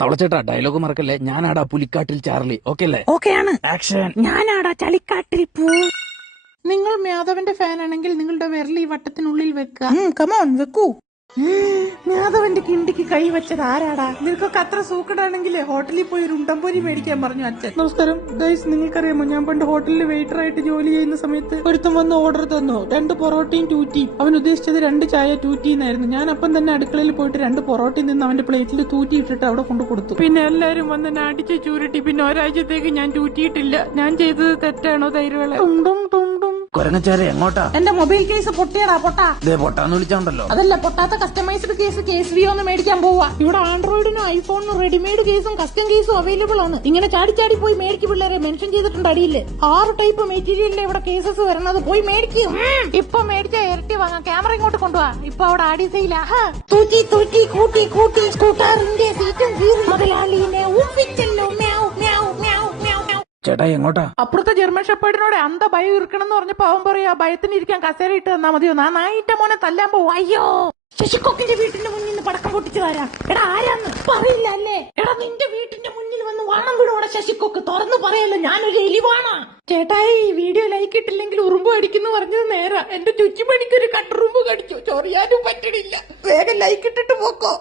തവളച്ചേട്ടാ dialogue മറക്കല്ലേ. ഞാനാടാ Pulikkattil Charlie. Okay അല്ലേ? ഓക്കെയാണ്. ആക്ഷൻ. ഞാനാടാ ചളിക്കാട്ടിൽ പൂ. നിങ്ങൾ മാധവന്റെ ഫാൻ ആണെങ്കിൽ നിങ്ങളുടെ വിരൽ ഈ വട്ടത്തിനുള്ളിൽ വെക്കുക. കമോൺ വെക്കൂ. മാധവന്റെ കിണ്ടിക്ക് കൈ വെച്ചത് ആരാടാ? നിനക്കൊക്കെ അത്ര സൂക്കടാണെങ്കിലേ ഹോട്ടലിൽ പോയി ഒരു ഉണ്ടംപൊരി മേടിക്കാൻ പറഞ്ഞു അച്ഛൻ. നമസ്കാരം ഗൈസ്, നിങ്ങൾക്കറിയാമോ ഞാൻ പണ്ട് ഹോട്ടലിൽ വെയിറ്റർ ആയിട്ട് ജോലി ചെയ്യുന്ന സമയത്ത് ഒരുത്തം വന്ന് ഓർഡർ തന്നു 2 പൊറോട്ടയും 2 ടീ. അവൻ ഉദ്ദേശിച്ചത് 2 ചായ 2 ടീ എന്നായിരുന്നു. ഞാൻ അപ്പം തന്നെ അടുക്കളയിൽ പോയിട്ട് 2 പൊറോട്ടയിൽ നിന്ന് അവന്റെ പ്ലേറ്റിൽ 2 ടീ ഇട്ടിട്ട് അവിടെ കൊണ്ടു കൊടുത്തു. പിന്നെ എല്ലാരും വന്ന് എന്നെ അടിച്ച് ചൂരട്ടി. പിന്നെ ഒരാഴ്ചത്തേക്ക് ഞാൻ 2 ടീ ഇട്ടില്ല. ഞാൻ ചെയ്തത് തെറ്റാണോ തൈരുവേള? കൊരങ്ങച്ചാരെ എങ്ങോട്ടാ? എന്റെ മൊബൈൽ കേസ് പൊട്ടിയടാ പൊട്ടാ. ദേ പൊട്ടാന്ന് വിളിച്ചോണ്ടല്ലോ. അതല്ല, പൊട്ടാത്ത കസ്റ്റമൈസ്ഡ് കേസ് KSVO ഒന്ന് മേടിക്കാൻ പോവാ. ഇവിടെ ആൻഡ്രോയിഡിനും ഐഫോണിനും റെഡിമെയ്ഡ് കേസും കസ്റ്റം കേസും അവൈലബിൾ ആണ്. ഇങ്ങനെ ചാടി പോയി മേടിക്കും പിള്ളേരെ. മെൻഷൻ ചെയ്തിട്ടുണ്ട് അടിയില്. 6 ടൈപ്പ് മെറ്റീരിയലിലെ ഇവിടെ കേസസ് വരണത്. പോയി മേടിക്കും. ഇപ്പൊ മേടിച്ച ഇരട്ടി വാങ്ങാം. ക്യാമറ ഇങ്ങോട്ട് കൊണ്ടുപോവാ. ഇപ്പൊ അവിടെ ആടി സെയിലാ. തൂറ്റി കൂട്ടി സ്കൂട്ടറിന്റെ സീറ്റും മുതലാളിനെ ഊപ്പിച്ചല്ലോ. മ്യാവ് മ്യാവ് മ്യാവ് മ്യാവ്. ചേട്ടാ എങ്ങോട്ടാ? അപ്പുറത്തെ ജർമ്മൻ ഷെപ്പേർഡിനോട് അന്ത ഭയം ഇരിക്കണം എന്ന് പറഞ്ഞപ്പോ അവൻ പറയാ ഭയത്തിന് ഇരിക്കാൻ കസേര ഇട്ട് തന്നാ മതിയോ. നാ നായിട്ട മോനെ തല്ലാൻ പോവും. അയ്യോ, ശശികൊക്കിന്റെ വീട്ടിന്റെ മുന്നിൽ നിന്ന് പടക്കം പൊട്ടിച്ചു തരാം. എടാ ആരാന്ന് പറയില്ല അല്ലേ? എടാ നിന്റെ വീട്ടിന്റെ മുന്നിൽ വന്ന് വാണം വിടോടെ ശശികൊക്ക്. തുറന്നു പറയല്ലോ ഞാനൊരു എലിവാണ. ചേട്ടായി, ഈ വീഡിയോ ലൈക്ക് ഇട്ടില്ലെങ്കിൽ ഉറുമ്പ് കടിക്കുന്നു പറഞ്ഞത് നേരാ. എന്റെ ചുറ്റുപണിക്കൊരു കട്ടുറുമ്പ് കടിച്ചു. ചൊറിയാനും പറ്റണില്ല. വേഗം ലൈക്ക് ഇട്ടിട്ട് പോക്കോ.